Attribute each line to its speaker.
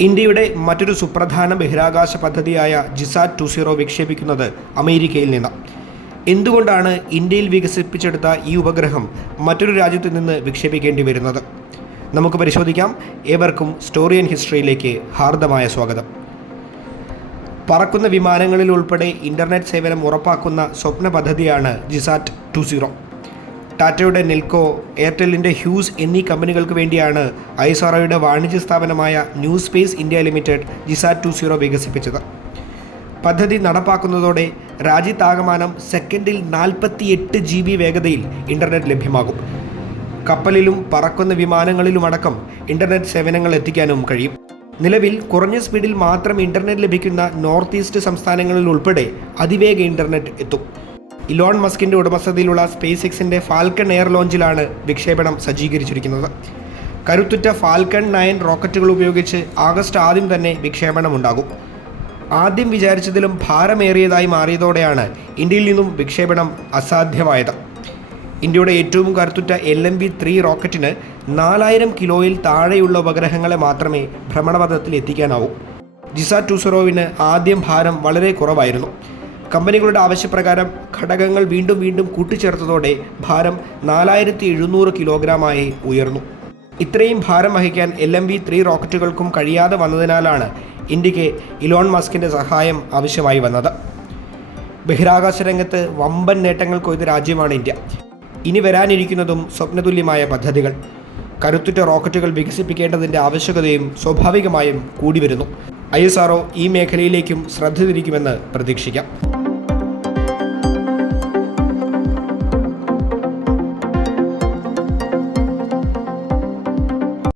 Speaker 1: ഇന്ത്യയുടെ മറ്റൊരു സുപ്രധാന ബഹിരാകാശ പദ്ധതിയായ ജിസാറ്റ് ടു സീറോ വിക്ഷേപിക്കുന്നത് അമേരിക്കയിൽ നിന്ന്. എന്തുകൊണ്ടാണ് ഇന്ത്യയിൽ വികസിപ്പിച്ചെടുത്ത ഈ ഉപഗ്രഹം മറ്റൊരു രാജ്യത്തു നിന്ന് വിക്ഷേപിക്കേണ്ടി വരുന്നത്? നമുക്ക് പരിശോധിക്കാം. ഏവർക്കും സ്റ്റോറി ആൻഡ് ഹിസ്റ്ററിയിലേക്ക് ഹാർദമായ സ്വാഗതം. പറക്കുന്ന വിമാനങ്ങളിൽ ഉൾപ്പെടെ ഇന്റർനെറ്റ് സേവനം ഉറപ്പാക്കുന്ന സ്വപ്ന പദ്ധതിയാണ് ജിസാറ്റ് ടു സീറോ ടാറ്റയുടെ നെൽക്കോ എയർടെല്ലിന്റെ ഹ്യൂസ് എന്നീ കമ്പനികൾക്ക് വേണ്ടിയാണ് ഐസോറോയുടെ വാണിജ്യ സ്ഥാപനമായ New Space India Limited GSAT two zero വികസിപ്പിച്ചത്. പദ്ധതി നടപ്പാക്കുന്നതോടെ രാജ്യത്താകമാനം സെക്കൻഡിൽ നാൽപ്പത്തി എട്ട് ജി ബി വേഗതയിൽ ഇന്റർനെറ്റ് ലഭ്യമാകും. കപ്പലിലും പറക്കുന്ന വിമാനങ്ങളിലുമടക്കം ഇന്റർനെറ്റ് സേവനങ്ങൾ എത്തിക്കാനും കഴിയും. നിലവിൽ കുറഞ്ഞ സ്പീഡിൽ മാത്രം ഇന്റർനെറ്റ് ലഭിക്കുന്ന നോർത്ത് ഈസ്റ്റ് സംസ്ഥാനങ്ങളിൽ ഉൾപ്പെടെ അതിവേഗ ഇന്റർനെറ്റ് എത്തും. ഇലോൺ മസ്കിന്റെ ഉടമസ്ഥതയിലുള്ള സ്പേസ് എക്സിന്റെ ഫാൽക്കൺ എയർ ലോഞ്ചിലാണ് വിക്ഷേപണം സജ്ജീകരിച്ചിരിക്കുന്നത്. കരുത്തുറ്റ ഫാൽക്കൺ നയൻ റോക്കറ്റുകൾ ഉപയോഗിച്ച് ആഗസ്റ്റ് ആദ്യം തന്നെ വിക്ഷേപണം ഉണ്ടാകും ആദ്യം വിചാരിച്ചതിലും ഭാരമേറിയതായി മാറിയതോടെയാണ് ഇന്ത്യയിൽ നിന്നും വിക്ഷേപണം അസാധ്യമായത്. ഇന്ത്യയുടെ ഏറ്റവും കരുത്തുറ്റ എൽ എം ബി ത്രീ റോക്കറ്റിന് നാലായിരം കിലോയിൽ താഴെയുള്ള ഉപഗ്രഹങ്ങളെ മാത്രമേ ഭ്രമണപഥത്തിൽ എത്തിക്കാനാവൂ. ജിസ ടൂസറോവിന് ആദ്യം ഭാരം വളരെ കുറവായിരുന്നു. കമ്പനികളുടെ ആവശ്യപ്രകാരം ഘടകങ്ങൾ വീണ്ടും വീണ്ടും കൂട്ടിച്ചേർത്തതോടെ ഭാരം നാലായിരത്തി എഴുന്നൂറ് കിലോഗ്രാമായി ഉയർന്നു. ഇത്രയും ഭാരം വഹിക്കാൻ എൽ എം വി ത്രീ റോക്കറ്റുകൾക്കും കഴിയാതെ വന്നതിനാലാണ് ഇന്ത്യയ്ക്ക് ഇലോൺ മസ്കിന്റെ സഹായം ആവശ്യമായി വന്നത്. ബഹിരാകാശ രംഗത്ത് വമ്പൻ നേട്ടങ്ങൾ കൊയ്ത രാജ്യമാണ് ഇന്ത്യ. ഇനി വരാനിരിക്കുന്നതും സ്വപ്നതുല്യമായ പദ്ധതികൾ. കരുത്തുറ്റ റോക്കറ്റുകൾ വികസിപ്പിക്കേണ്ടതിന്റെ ആവശ്യകതയും സ്വാഭാവികമായും കൂടി വരുന്നു ഐ ഈ മേഖലയിലേക്കും ശ്രദ്ധ തിരിക്കുമെന്ന് പ്രതീക്ഷിക്കാം.